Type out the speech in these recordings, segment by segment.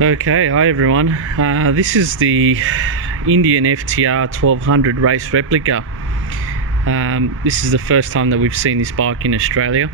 Okay, hi everyone. This is the Indian FTR1200 race replica. This is the first time that we've seen this bike in Australia,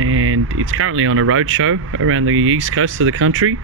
and it's currently on a road show around the east coast of the country.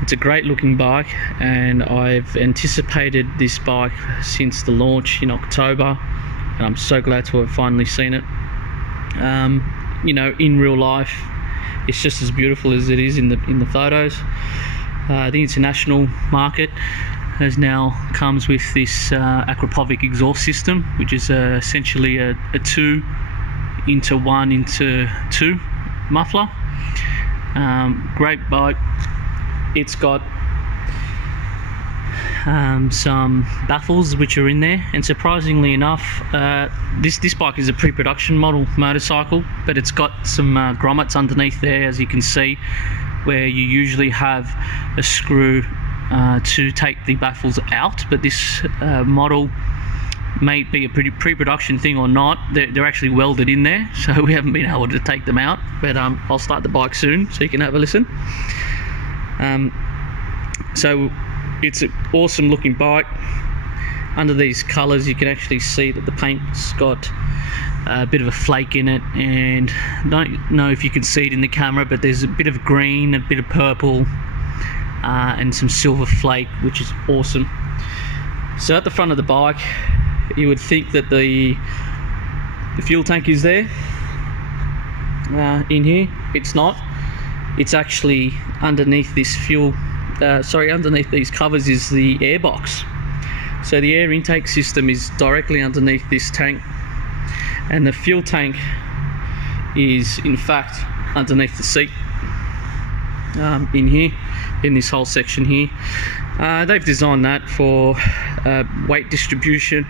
It's a great looking bike, and I've anticipated this bike since the launch in October, and I'm so glad to have finally seen it. In real life, it's just as beautiful as it is in the photos. The international market comes with this Akrapovic exhaust system, which is essentially a 2 into 1 into 2 muffler. Great bike. It's got some baffles which are in there, and surprisingly enough, this bike is a pre-production model motorcycle, but it's got some grommets underneath there, as you can see, where you usually have a screw to take the baffles out, but this model may be a pre-production thing or not. They're actually welded in there, so we haven't been able to take them out, but I'll start the bike soon so you can have a listen. So it's an awesome looking bike. Under these colours you can actually see that the paint's got a bit of a flake in it, and I don't know if you can see it in the camera, but there's a bit of green, a bit of purple, and some silver flake, which is awesome. So at the front of the bike, you would think that the fuel tank is there. In here, it's not. It's actually underneath this underneath these covers is the air box. So the air intake system is directly underneath this tank, and the fuel tank is in fact underneath the seat, in here, in this whole section here. They've designed that for weight distribution,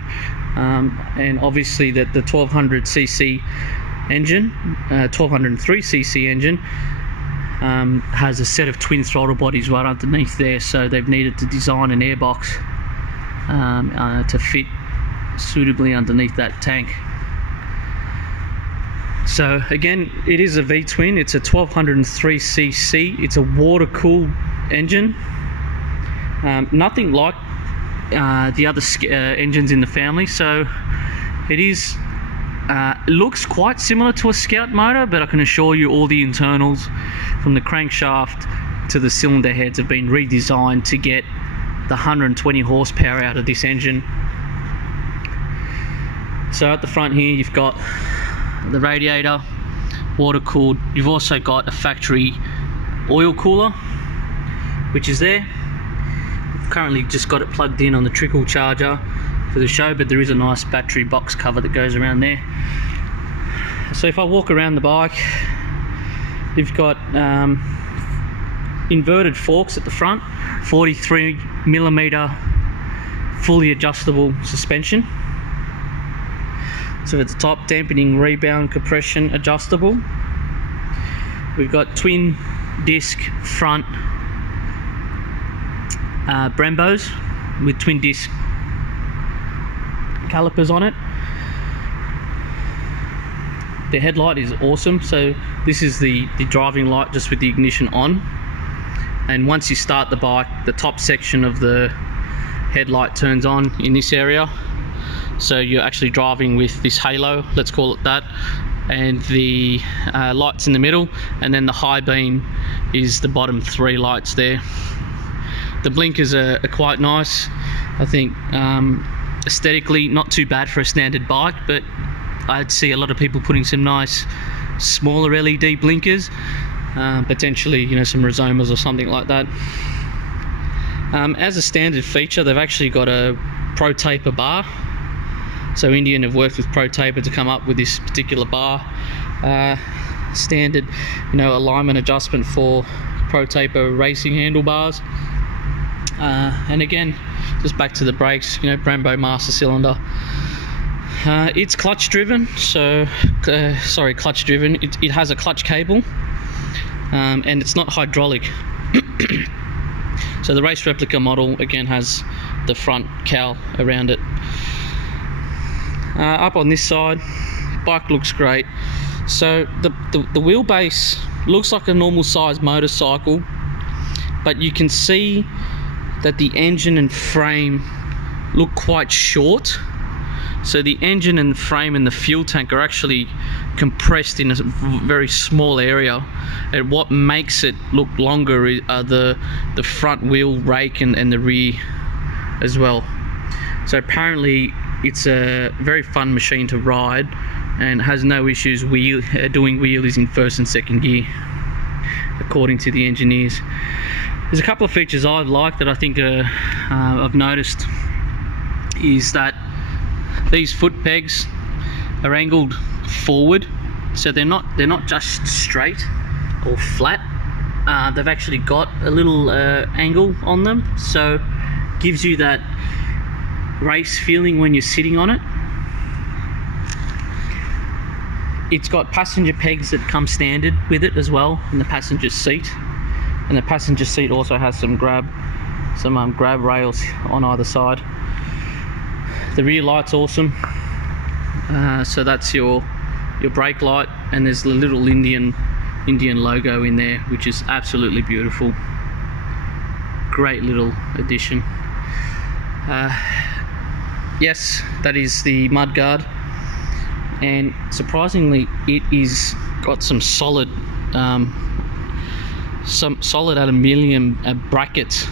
and obviously that the 1200cc engine, 1203cc engine, has a set of twin throttle bodies right underneath there, so they've needed to design an airbox to fit suitably underneath that tank. So again, it is a V-twin. It's a 1203cc. It's a water-cooled engine. Nothing like the other engines in the family. So it is. Looks quite similar to a Scout motor, but I can assure you all the internals, from the crankshaft to the cylinder heads, have been redesigned to get the 120 horsepower out of this engine. So at the front here you've got the radiator, water cooled. You've also got a factory oil cooler, which is there. I've currently just got it plugged in on the trickle charger for the show, but there is a nice battery box cover that goes around there. So if I walk around the bike, you've got inverted forks at the front, 43mm fully adjustable suspension. So at the top, dampening, rebound, compression adjustable. We've got twin disc front Brembos with twin disc calipers on it. The headlight is awesome. So this is the driving light just with the ignition on, and once you start the bike, the top section of the headlight turns on in this area, so you're actually driving with this halo, let's call it that, and the lights in the middle, and then the high beam is the bottom 3 lights there. The blinkers are quite nice. I think aesthetically not too bad for a standard bike, but I'd see a lot of people putting some nice smaller LED blinkers, potentially some Rizomas or something like that. As a standard feature, they've actually got a Pro Taper bar. So Indian have worked with Pro Taper to come up with this particular bar. Standard alignment adjustment for Pro Taper racing handlebars. And again, just back to the brakes, Brembo master cylinder. It's clutch driven, clutch driven. It has a clutch cable, and it's not hydraulic. So the race replica model again has the front cowl around it. Up on this side, bike looks great. So the wheelbase looks like a normal size motorcycle, but you can see that the engine and frame look quite short. So the engine and frame and the fuel tank are actually compressed in a very small area, and what makes it look longer are the front wheel rake and the rear as well. So apparently it's a very fun machine to ride and has no issues doing wheelies in first and second gear, according to the engineers. There's a couple of features I like that I think I've noticed, is that these foot pegs are angled forward, so they're not just straight or flat. They've actually got a little angle on them, so gives you that race feeling when you're sitting on it. It's got passenger pegs that come standard with it as well in the passenger seat, and the passenger seat also has some grab rails on either side. The rear light's awesome. So that's your brake light, and there's the little Indian logo in there, which is absolutely beautiful. Great little addition. Yes, that is the mudguard, and surprisingly it is got some solid aluminium brackets.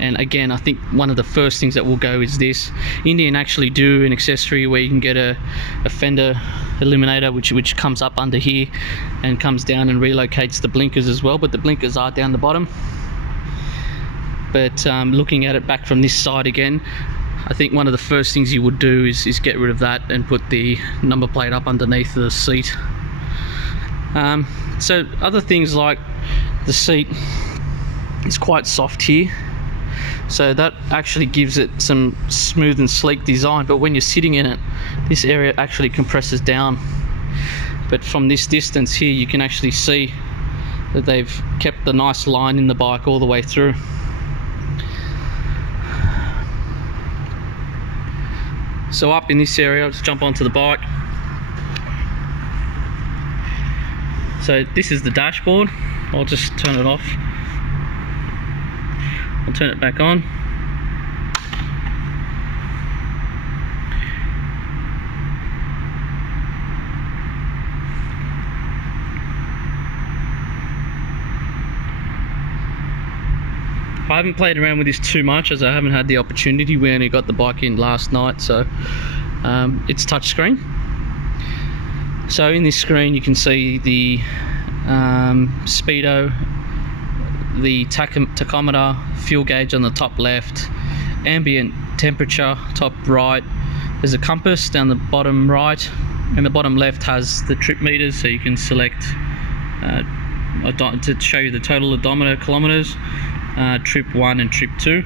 And again, I think one of the first things that will go is this. Indian actually do an accessory where you can get a fender eliminator which comes up under here and comes down and relocates the blinkers as well, but the blinkers are down the bottom. But looking at it back from this side again, I think one of the first things you would do is get rid of that and put the number plate up underneath the seat. So other things like the seat is quite soft here, so that actually gives it some smooth and sleek design, but when you're sitting in it, this area actually compresses down. But from this distance here, you can actually see that they've kept the nice line in the bike all the way through. So up in this area, let's jump onto the bike. So this is the dashboard. I'll just turn it off. I'll turn it back on. I haven't played around with this too much, as I haven't had the opportunity. We only got the bike in last night, so it's touchscreen. So in this screen you can see the speedo, the tachometer, fuel gauge on the top left, ambient temperature top right. There's a compass down the bottom right, and the bottom left has the trip meters, so you can select to show you the total odometer kilometers, trip 1 and trip 2.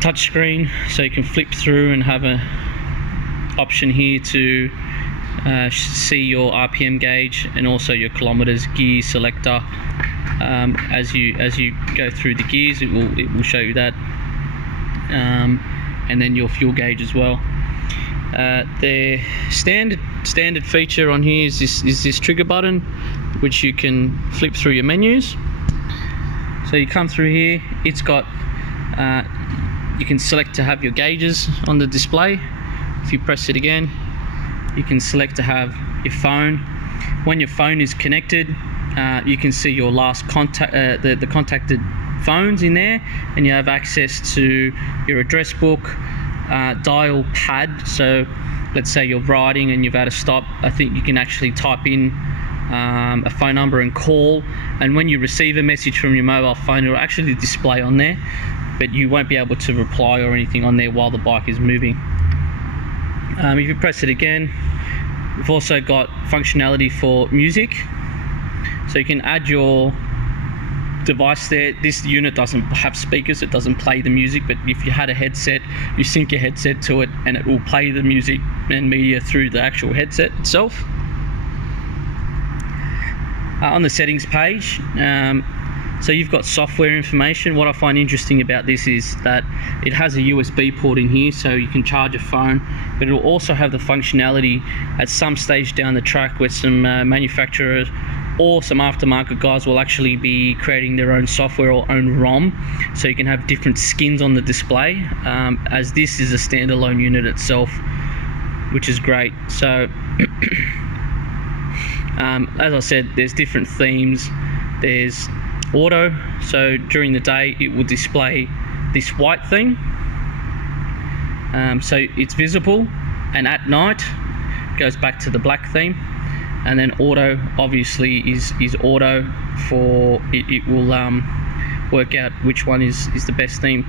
Touchscreen, so you can flip through and have a option here to see your RPM gauge and also your kilometers, gear selector. As you go through the gears, it will show you that, and then your fuel gauge as well. The standard feature on here is this trigger button, which you can flip through your menus. So you come through here, it's got you can select to have your gauges on the display. If you press it again, you can select to have your phone. When your phone is connected, you can see your last contact, the contacted phones in there, and you have access to your address book, dial pad. So let's say you're riding and you've had a stop, I think you can actually type in a phone number and call, and when you receive a message from your mobile phone, it will actually display on there, but you won't be able to reply or anything on there while the bike is moving. If you press it again, we've also got functionality for music, so you can add your device there. This unit doesn't have speakers, it doesn't play the music, but if you had a headset, you sync your headset to it and it will play the music and media through the actual headset itself. On the settings page, so you've got software information. What I find interesting about this is that it has a USB port in here, so you can charge a phone, but it will also have the functionality at some stage down the track where some manufacturers or some aftermarket guys will actually be creating their own software or own ROM, so you can have different skins on the display, as this is a standalone unit itself, which is great. So as I said, there's different themes. There's auto, so during the day it will display this white theme, so it's visible, and at night goes back to the black theme. And then auto obviously is auto for it will work out which one is the best theme.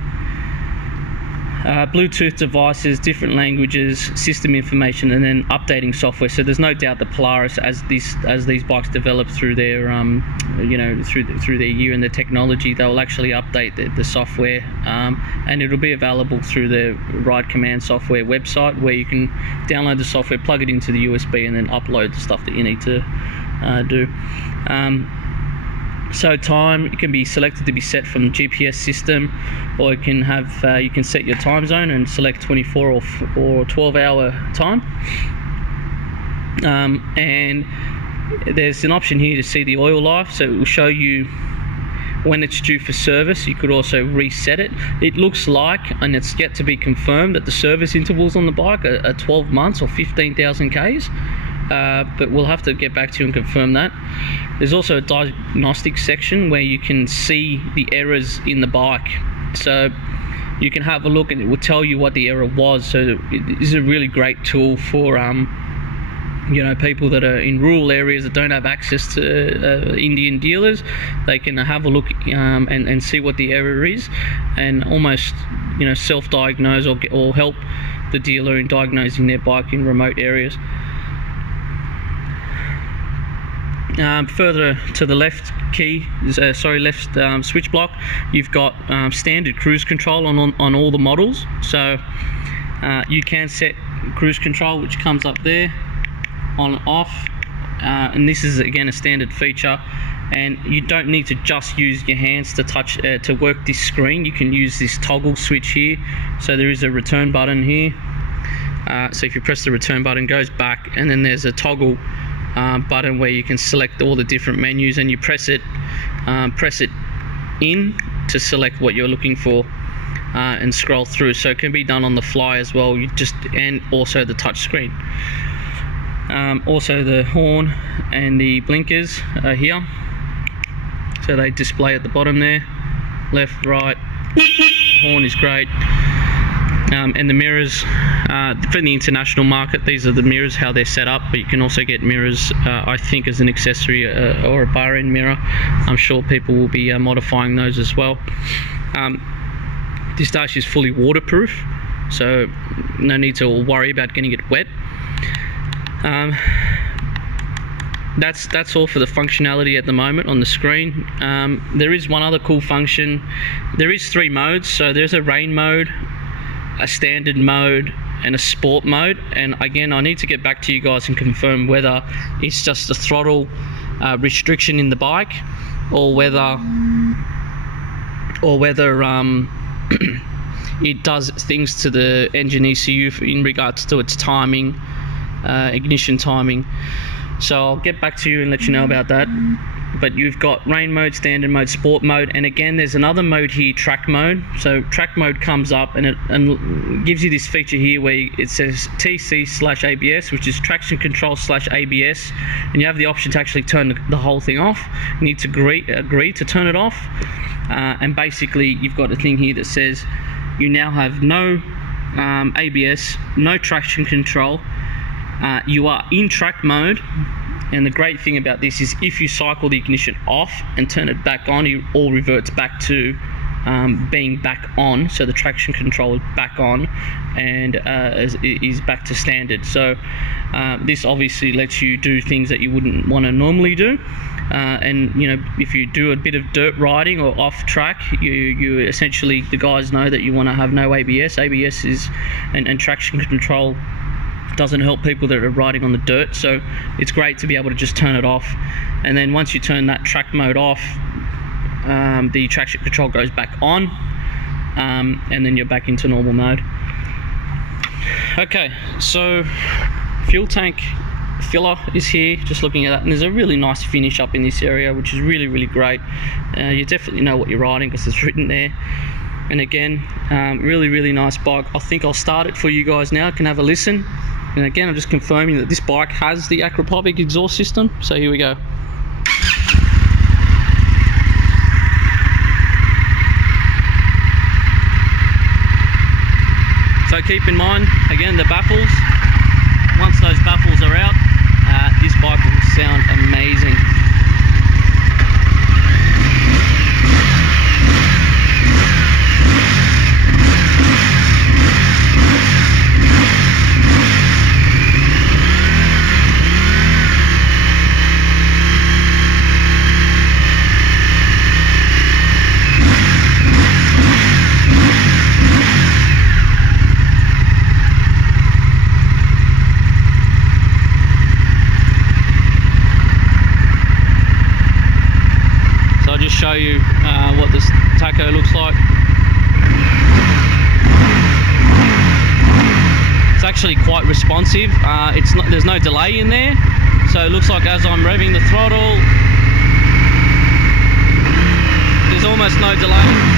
Bluetooth devices, different languages, system information, and then updating software. So there's no doubt that Polaris, as these bikes develop through their through their year and their technology, they'll actually update the software, and it'll be available through the Ride Command software website, where you can download the software, plug it into the USB, and then upload the stuff that you need to do. So time, it can be selected to be set from the GPS system, or it can have you can set your time zone and select 24 or 12-hour time. And there's an option here to see the oil life, so it will show you when it's due for service. You could also reset it. It looks like, and it's yet to be confirmed, that the service intervals on the bike are 12 months or 15,000 Ks. But we'll have to get back to you and confirm that. There's also a diagnostic section where you can see the errors in the bike, so you can have a look and it will tell you what the error was. So it is a really great tool for people that are in rural areas that don't have access to Indian dealers. They can have a look and see what the error is, and almost self-diagnose or help the dealer in diagnosing their bike in remote areas. Further to the left switch block, you've got standard cruise control on all the models. So you can set cruise control, which comes up there, on and off, and this is again a standard feature. And you don't need to just use your hands to touch to work this screen. You can use this toggle switch here. So there is a return button here. So if you press the return button, it goes back, and then there's a toggle button where you can select all the different menus, and you press it in to select what you're looking for, and scroll through. So it can be done on the fly as well. And also the touch screen. Also the horn and the blinkers are here, so they display at the bottom there, left, right. Horn is great. And the mirrors, for the international market, these are the mirrors, how they're set up, but you can also get mirrors, I think, as an accessory or a bar end mirror. I'm sure people will be modifying those as well. This dash is fully waterproof, so no need to worry about getting it wet. That's all for the functionality at the moment on the screen. There is one other cool function. There is 3 modes, so there's a rain mode, a standard mode, and a sport mode. And again, I need to get back to you guys and confirm whether it's just a throttle restriction in the bike, or whether it does things to the engine ECU in regards to its timing, ignition timing. So I'll get back to you and let you know about that. But you've got rain mode, standard mode, sport mode, and again there's another mode here, track mode. So track mode comes up and it gives you this feature here where it says TC/ABS, which is traction control /ABS, and you have the option to actually turn the whole thing off. You need to agree to turn it off, and basically you've got a thing here that says you now have no ABS, no traction control. You are in track mode. And the great thing about this is if you cycle the ignition off and turn it back on, it all reverts back to being back on. So the traction control is back on and is back to standard. So this obviously lets you do things that you wouldn't want to normally do. And if you do a bit of dirt riding or off track, you essentially, the guys know that you want to have no ABS. ABS is and traction control doesn't help people that are riding on the dirt, so it's great to be able to just turn it off. And then once you turn that track mode off, the traction control goes back on, and then you're back into normal mode. Okay, so fuel tank filler is here, just looking at that, and there's a really nice finish up in this area, which is really, really great. You definitely know what you're riding because it's written there. And again, really, really nice bike. I think I'll start it for you guys now. You can have a listen. And again, I'm just confirming that this bike has the Acropovic exhaust system. So here we go. So keep in mind, again, the baffles. Once those baffles are out, this bike will sound amazing. Show you what this tacho looks like. It's actually quite responsive. There's no delay in there, so it looks like as I'm revving the throttle, there's almost no delay.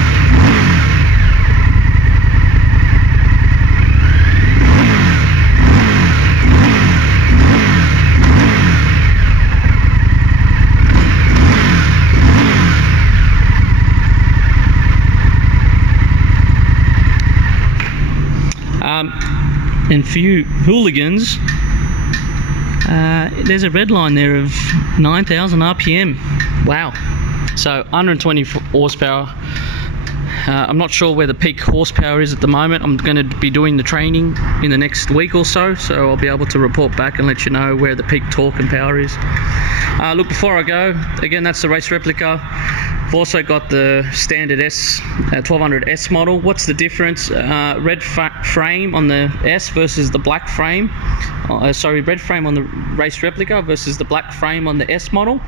And for you hooligans, there's a red line there of 9,000 RPM. Wow. So 120 horsepower. I'm not sure where the peak horsepower is at the moment. I'm going to be doing the training in the next week or so I'll be able to report back and let you know where the peak torque and power is. Look, before I go, again, that's the race replica. I've also got the standard S1200 model. What's the difference? Red frame on the S versus the black frame. Red frame on the race replica versus the black frame on the S model.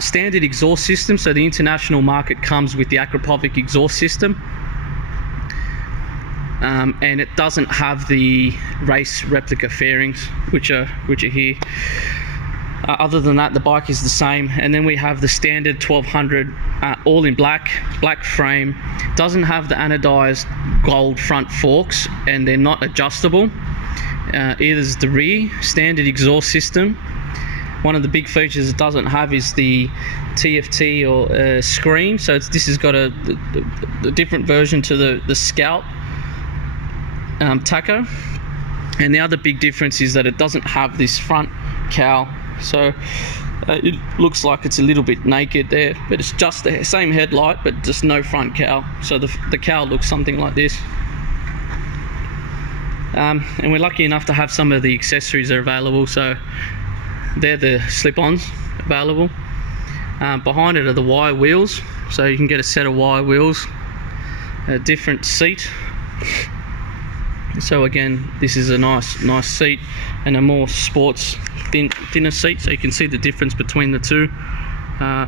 Standard exhaust system, so the international market comes with the Acropovic exhaust system. And it doesn't have the race replica fairings, which are here. Other than that, the bike is the same. And then we have the standard 1200, all in black frame. Doesn't have the anodized gold front forks, and they're not adjustable. Either is the rear standard exhaust system. One of the big features it doesn't have is the TFT or screen. So this has got a different version to the Scout tacho. And the other big difference is that it doesn't have this front cowl. So it looks like it's a little bit naked there, but it's just the same headlight, but just no front cowl. So the cowl looks something like this. And we're lucky enough to have some of the accessories that are available. So they're the slip-ons available. Behind it are the wire wheels, so you can get a set of wire wheels, a different seat. So again, this is a nice seat and a more sports thinner seat, so you can see the difference between the two.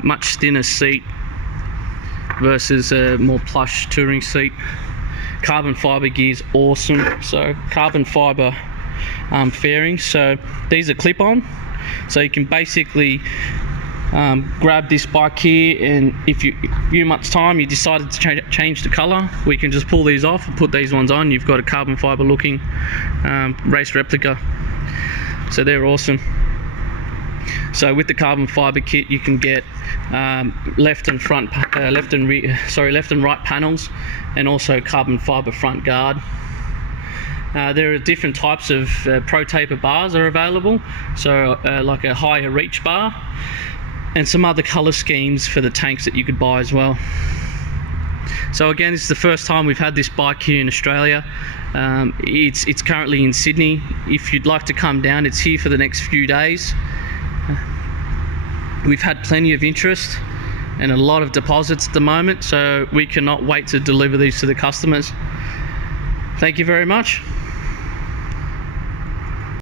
Much thinner seat versus a more plush touring seat. Carbon fiber gears, awesome. So carbon fiber fairings. So these are clip-on, so you can basically grab this bike here, and if you much time you decided to change the color, we can just pull these off and put these ones on. You've got a carbon fiber looking race replica, so they're awesome. So with the carbon fiber kit, you can get left and right panels, and also carbon fiber front guard. There are different types of pro taper bars are available, so like a higher reach bar, and some other color schemes for the tanks that you could buy as well. So again, this is the first time we've had this bike here in Australia. It's currently in Sydney. If you'd like to come down, it's here for the next few days. We've had plenty of interest and a lot of deposits at the moment, so we cannot wait to deliver these to the customers. Thank you very much.